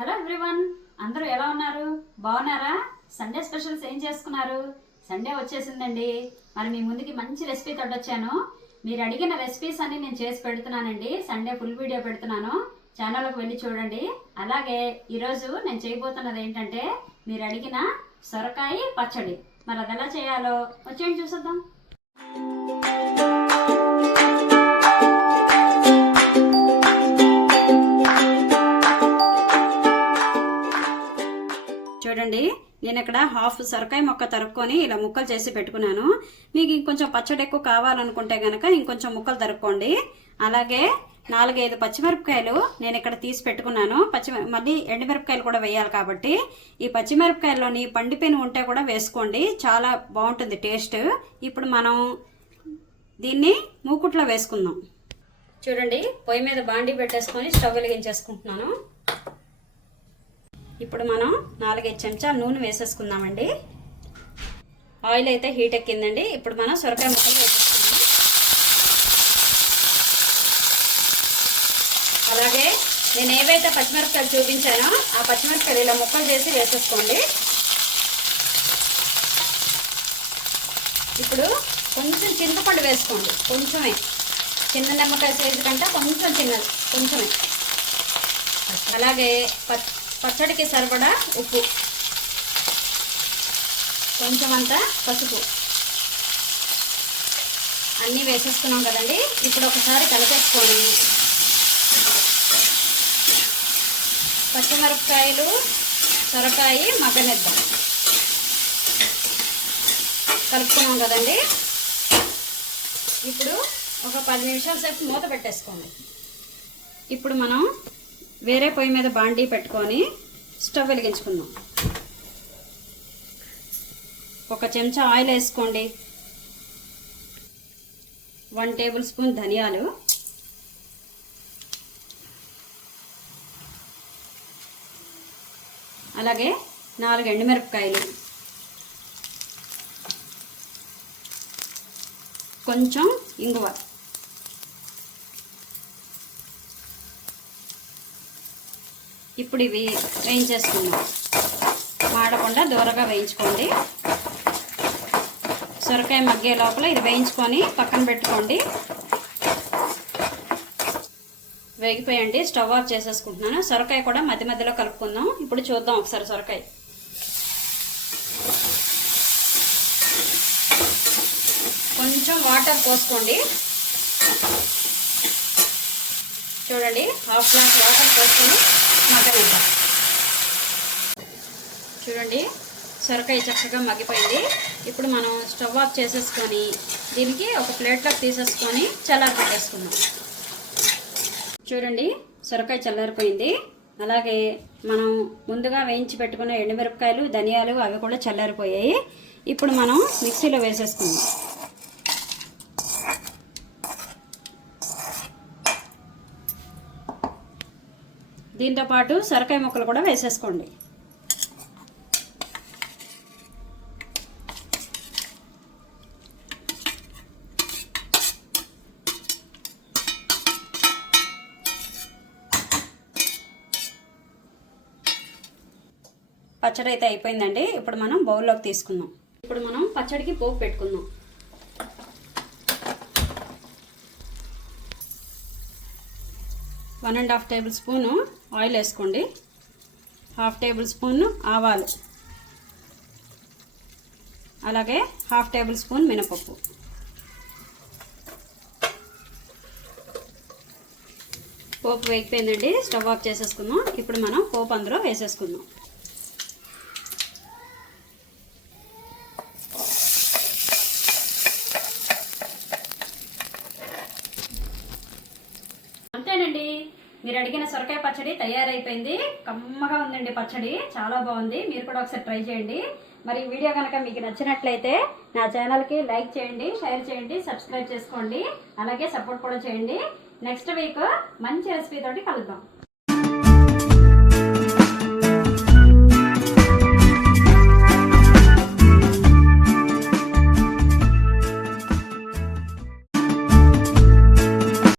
Hello everyone, అందరూ ఎలా ఉన్నారు? బాగున్నారా? సండే స్పెషల్స్ ఏం చేసుకున్నారు? సండే వచ్చేసిందండి. మరి మీ ముందుకి మంచి రెసిపీ తోడొచ్చాను. మీరు అడిగిన రెసిపీస్ అన్ని నేను చేసి పెడుతున్నానండి. సండే ఫుల్ వీడియో పెడుతున్నాను, ఛానల్లోకి వెళ్ళి చూడండి. అలాగే ఈరోజు నేను చేయబోతున్నది ఏంటంటే మీరు అడిగిన సొరకాయ పచ్చడి. మరి అది ఎలా చేయాలో వచ్చేయండి చూసేద్దాం. చూడండి, నేను ఇక్కడ హాఫ్ సొరకాయ ముక్క తరుక్కొని ఇలా ముక్కలు చేసి పెట్టుకున్నాను. మీకు ఇంకొంచెం పచ్చడి ఎక్కువ కావాలనుకుంటే కనుక ఇంకొంచెం ముక్కలు తరుక్కోండి. అలాగే 4-5 పచ్చిమిరపకాయలు నేను ఇక్కడ తీసి పెట్టుకున్నాను. మళ్ళీ ఎండుమిరపకాయలు కూడా వేయాలి కాబట్టి ఈ పచ్చిమిరపకాయల్లోని పండిపోయిన ఉంటే కూడా వేసుకోండి, చాలా బాగుంటుంది టేస్ట్. ఇప్పుడు మనం దీన్ని మూకుట్లో వేసుకుందాం. చూడండి, పొయ్యి మీద బాండీ పెట్టేసుకొని స్టవ్ వెలిగించేసుకుంటున్నాను. ఇప్పుడు మనం 4-5 చెంచాలు నూనె వేసేసుకుందామండి. ఆయిల్ అయితే హీట్ ఎక్కిందండి. ఇప్పుడు మనం సొరకాయ ముక్కలు వేసేసుకుందాం. అలాగే నేను ఏవైతే పచ్చిమిరపకాయలు చూపించానో ఆ పచ్చిమిరపకాయలు ఇలా ముక్కలు చేసి వేసేసుకోండి. ఇప్పుడు కొంచెం చింతపండు వేసుకోండి, కొంచెమే, చిన్న నిమ్మకాయ సైజు కంటే కొంచెం చిన్నది, కొంచెమే. అలాగే పచ్చడికి సరిపడా ఉప్పు, కొంచెం అంతా పసుపు అన్నీ వేసేసుకున్నాం కదండి. ఇప్పుడు ఒకసారి కలిపేసుకొని పచ్చిమిరపకాయలు సొరకాయ మగ్గనిద్దాం. కలుపుకున్నాం కదండి. ఇప్పుడు ఒక 10 నిమిషాల సేపు మూత పెట్టేసుకోండి. ఇప్పుడు మనం వేరే పొయ్యి మీద బాండీ పెట్టుకొని స్టవ్ వెలిగించుకుందాం. 1 చెంచా ఆయిల్ వేసుకోండి. 1 టేబుల్ స్పూన్ ధనియాలు, అలాగే 4 ఎండుమిరపకాయలు, కొంచెం ఇంగువ, ఇప్పుడు ఇవి వేయించేసుకుందాం. మాడకుండా దూరగా వేయించుకోండి. సొరకాయ మగ్గే లోపల ఇది వేయించుకొని పక్కన పెట్టుకోండి. వేగిపోయండి, స్టవ్ ఆఫ్ చేసేసుకుంటున్నాను. సొరకాయ కూడా మధ్య మధ్యలో కలుపుకుందాం. ఇప్పుడు చూద్దాం ఒకసారి సొరకాయ. కొంచెం వాటర్ పోసుకోండి. చూడండి, హాఫ్ గ్లాస్ వాటర్ పోసుకొని మగ్గనిద్దాం. చూడండి, సొరకాయ చక్కగా మగ్గిపోయింది. ఇప్పుడు మనం స్టవ్ ఆఫ్ చేసేసుకొని దీనికి ఒక ప్లేట్లోకి తీసేసుకొని చల్లారి పెట్టేసుకుందాం. చూడండి, సొరకాయ చల్లారిపోయింది. అలాగే మనం ముందుగా వేయించి పెట్టుకున్న ఎండుమిరపకాయలు, ధనియాలు అవి కూడా చల్లారిపోయాయి. ఇప్పుడు మనం మిక్సీలో వేసేసుకుందాం. దీంతో పాటు సొరకాయ ముక్కలు కూడా వేసేసుకోండి. పచ్చడి అయితే అయిపోయిందండి. ఇప్పుడు మనం బౌల్లోకి తీసుకుందాం. ఇప్పుడు మనం పచ్చడికి పోపు పెట్టుకుందాం. 1.5 టేబుల్ స్పూను ఆయిల్ వేసుకోండి. 1/2 టేబుల్ స్పూన్ ఆవాలు, అలాగే 1/2 టేబుల్ స్పూన్ మినపప్పు, పోపు వేగిపోయిందండి. స్టవ్ ఆఫ్ చేసేసుకుందాం. ఇప్పుడు మనం పోపు అందులో వేసేసుకుందాం. అంతేనండి, మీరు అడిగిన సొరకాయ పచ్చడి తయారైపోయింది. కమ్మగా ఉందండి పచ్చడి, చాలా బాగుంది. మీరు కూడా ఒకసారి ట్రై చేయండి. మరి ఈ వీడియో కనుక మీకు నచ్చినట్లయితే నా ఛానల్కి లైక్ చేయండి, షేర్ చేయండి, సబ్స్క్రైబ్ చేసుకోండి. అలాగే సపోర్ట్ కూడా చేయండి. నెక్స్ట్ వీక్ మంచి రెసిపీ తోటి కలుద్దాం.